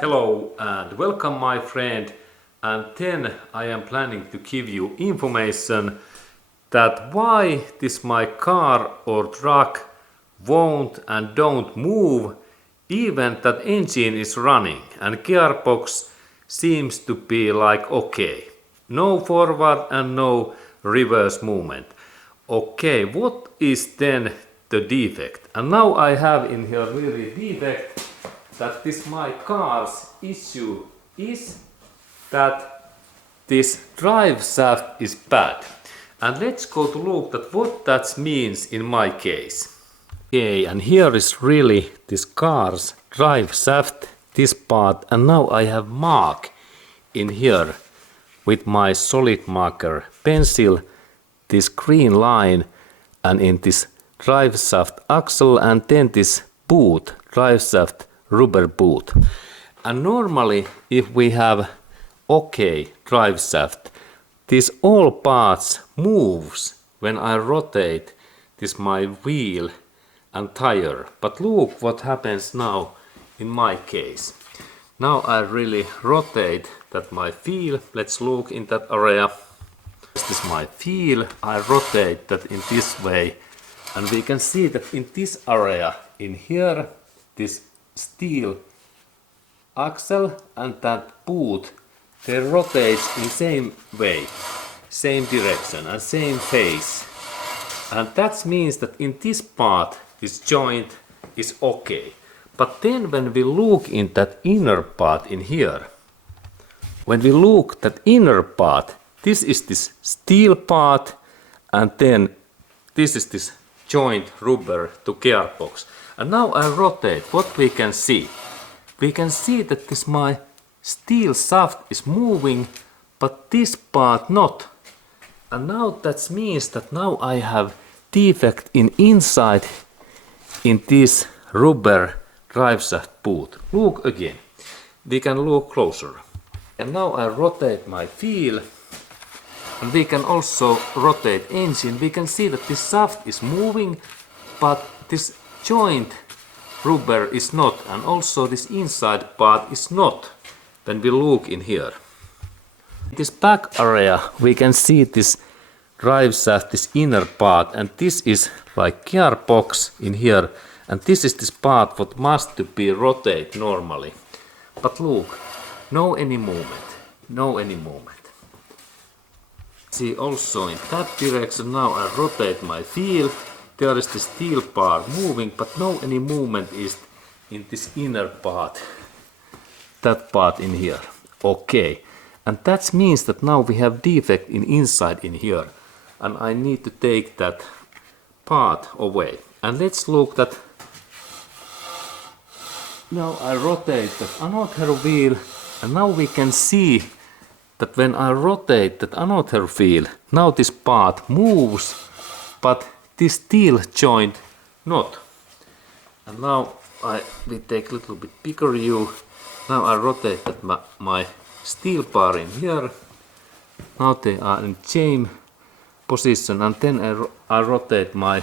Hello and welcome my friend, and then I am planning to give you information that why this my car or truck won't and don't move even that engine is running and gearbox seems to be like okay. No forward and no reverse movement. Okay, what is then the defect? And now I have in here really defect that this my car's issue is that this drive shaft is bad. And let's go to look at what that means in my case. Okay, and here is really this car's drive shaft, this part, and now I have mark in here with my solid marker pencil this green line, and in this drive shaft axle, and then this boot, drive shaft rubber boot. And normally if we have okay drive shaft, these all parts moves when I rotate this my wheel and tire. But look what happens now in my case. Now I really rotate that my wheel. Let's look in that area. This is my wheel. I rotate that in this way, and we can see that in this area in here this steel axle and that boot, they rotate in same way, same direction and same phase. And that means that in this part this joint is okay. But then when we look in that inner part in here, when we look that inner part, this is this steel part, and then this is this joint rubber to gearbox. And now I rotate, what we can see? We can see that this my steel shaft is moving, but this part not. And now that means that now I have defect in inside in this rubber drive shaft boot. Look again. We can look closer. And now I rotate my wheel, and we can also rotate engine. We can see that this shaft is moving, but this joint rubber is not, and also this inside part is not when we look in here. In this back area we can see this drive shaft, this inner part, and this is like gearbox in here, and this is this part what must to be rotate normally. But look, no any movement, no any movement. See also in that direction. Now I rotate my wheel. There is the steel part moving, but no any movement is in this inner part, that part in here. Okay, and that means that now we have defect in inside in here, and I need to take that part away. And let's look that. Now I rotate that another wheel, and now we can see that when I rotate that another wheel, now this part moves, but this steel joint not. And now we take a little bit bigger view. Now I rotate that my steel bar in here. Now they are in same position, and then I rotate my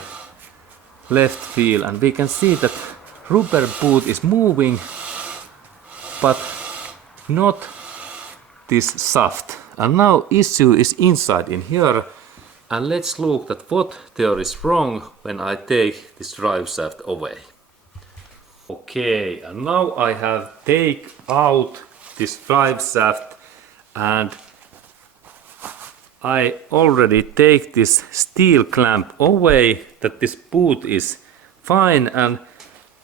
left wheel, and we can see that rubber boot is moving, but not this shaft. And now issue is inside in here. And let's look at what there is wrong when I take this drive shaft away. Okay, and now I have take out this drive shaft, and I already take this steel clamp away, that this boot is fine. And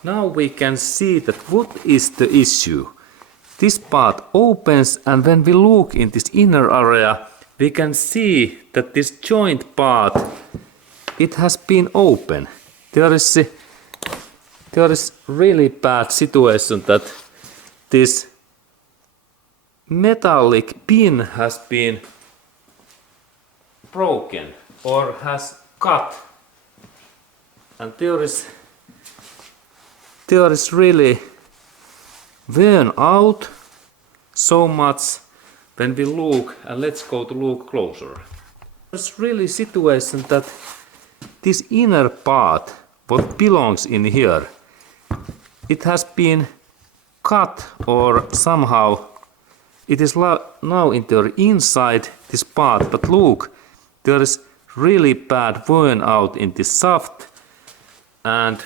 now we can see that what is the issue. This part opens, and when we look in this inner area, we can see that this joint part, it has been open. There is really bad situation that this metallic pin has been broken or has cut, and there is really worn out so much when we look. And let's go to look closer. It's really situation that this inner part, what belongs in here, it has been cut or somehow it is now in the inside this part, but look, there is really bad worn out in this shaft, and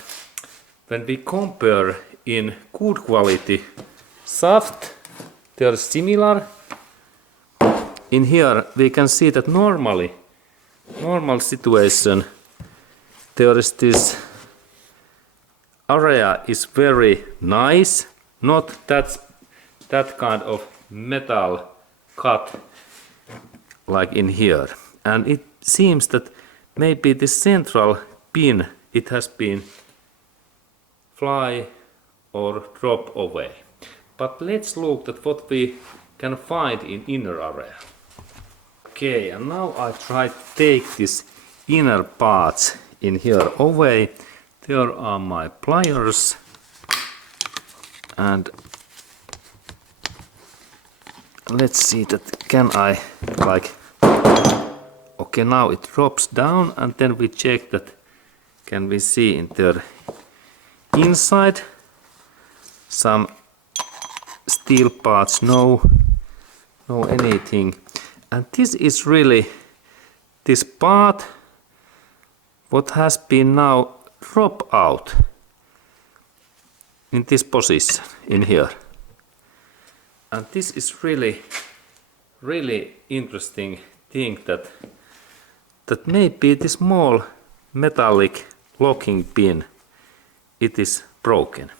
when we compare in good quality shaft, they are similar. In here we can see that normal situation, there is this area is very nice, not that kind of metal cut like in here, and it seems that maybe the central pin, it has been fly or drop away. But let's look at what we can find in inner area. Okay, and now I try to take this inner parts in here away. There are my pliers, and let's see that can I like, okay, now it drops down, and then we check that can we see in there inside some steel parts, no anything. And this is really this part what has been now drop out in this position in here. And this is really interesting thing that maybe this small metallic locking pin, it is broken.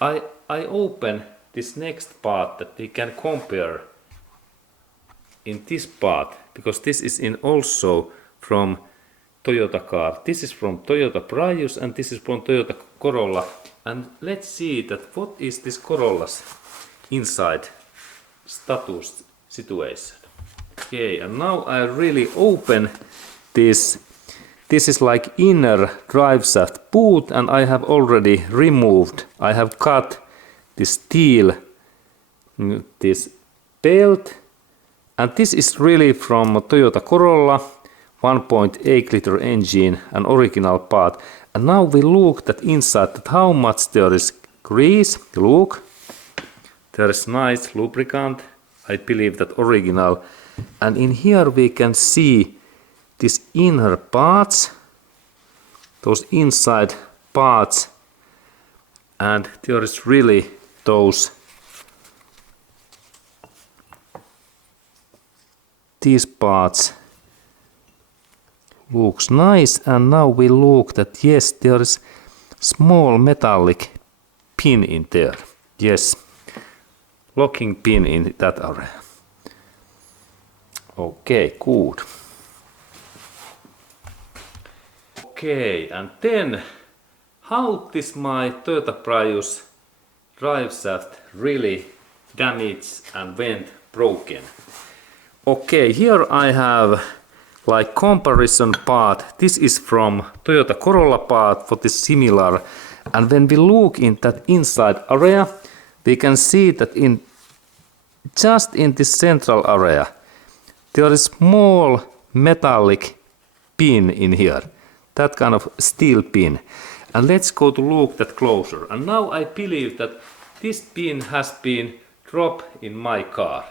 I open this next part that we can compare in this part, because this is in also from Toyota car. This is from Toyota Prius and this is from Toyota Corolla. And let's see that what is this Corolla's inside status situation. Okay, and now I really open this. This is like inner driveshaft boot, and I have already removed, I have cut this steel, this belt, and this is really from Toyota Corolla 1.8 liter engine, an original part. And now we look at inside that how much there is grease. Look, there is nice lubricant, I believe that original, and in here we can see these inner parts, those inside parts, and there is really those, these parts looks nice. And now we look that yes, there is small metallic pin in there, yes, locking pin in that area. Okay, good. Okay, and then how this my Toyota Prius driveshaft really damaged and went broken. Okay, here I have like comparison part. This is from Toyota Corolla part, what is similar, and when we look in that inside area, we can see that in just in this central area there is small metallic pin in here, that kind of steel pin. And let's go to look that closer. And now I believe that this pin has been dropped in my car.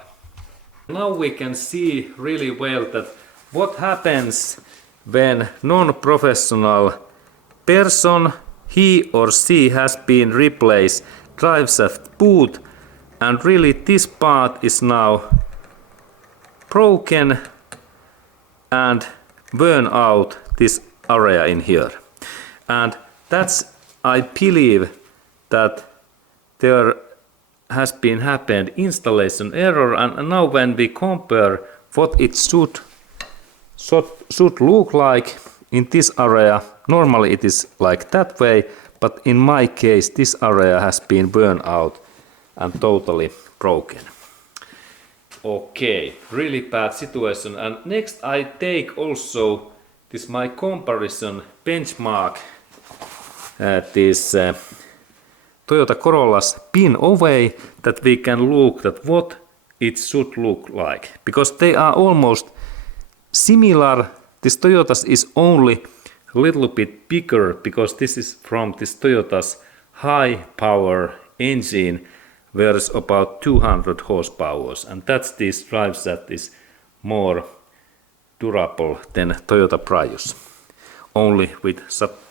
Now we can see really well that what happens when non-professional person, he or she has been replaced driveshaft boot, and really this part is now broken and burn out this area in here. And that's, I believe that there has been happened installation error, and now when we compare what it should look like in this area, normally it is like that way, but in my case this area has been burned out and totally broken. Okay, really bad situation. And next I take also this my comparison benchmark, this Toyota Corolla's pin away, that we can look at what it should look like, because they are almost similar. This Toyota's is only a little bit bigger because this is from this Toyota's high power engine, where it's about 200 horsepower, and that's this Driveshaft is more durable than Toyota Prius, only with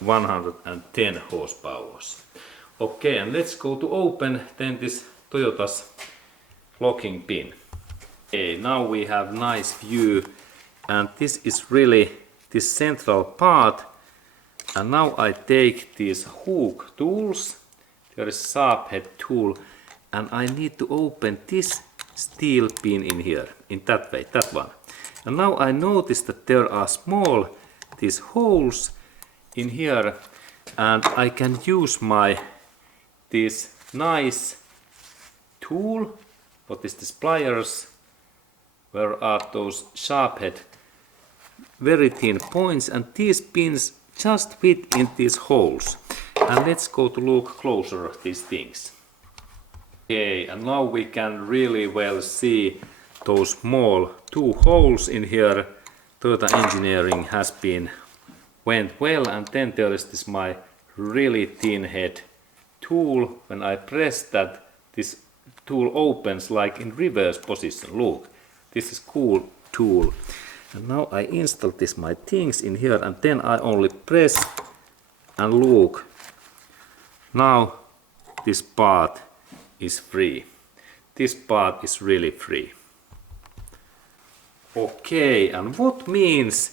110 horsepower. Okay, and let's go to open then this Toyota's locking pin. Okay, now we have nice view, and this is really this central part. And now I take these hook tools. There is sharp head tool, and I need to open this steel pin in here, in that way, that one. And now I notice that there are small these holes in here, and I can use my this nice tool. What is this, pliers? Where are those sharp head, very thin points, and these pins just fit in these holes. And let's go to look closer at these things. Okay, and now we can really well see those small two holes in here. Toyota engineering has been went well, and then there is this my really thin head tool. When I press that, this tool opens like in reverse position. Look, this is cool tool. And now I install this my things in here, and then I only press and look. Now this part is free. This part is really free. Okay, and what means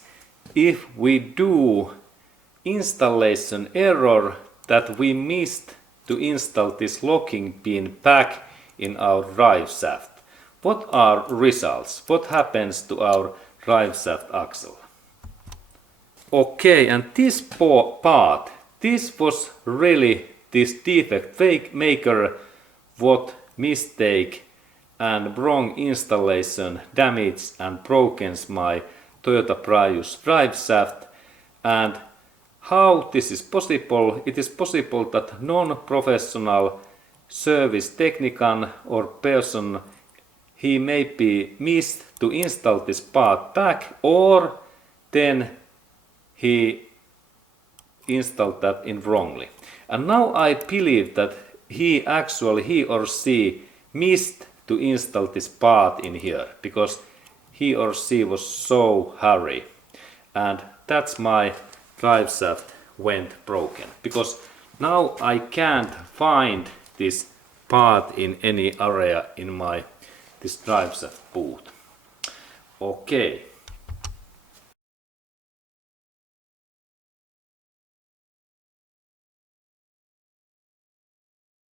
if we do installation error that we missed to install this locking pin back in our Driveshaft? What are results? What happens to our Driveshaft axle? Okay, and this part, this was really this defect maker, what mistake and wrong installation damaged and broken my Toyota Prius Driveshaft. And how this is possible? It is possible that non-professional service technician or person, he may be missed to install this part back, or then he installed that in wrongly. And now I believe that he or she missed to install this part in here because he or she was so hurry, and that's my Driveshaft went broken, because now I can't find this part in any area in my this Driveshaft boot. Okay,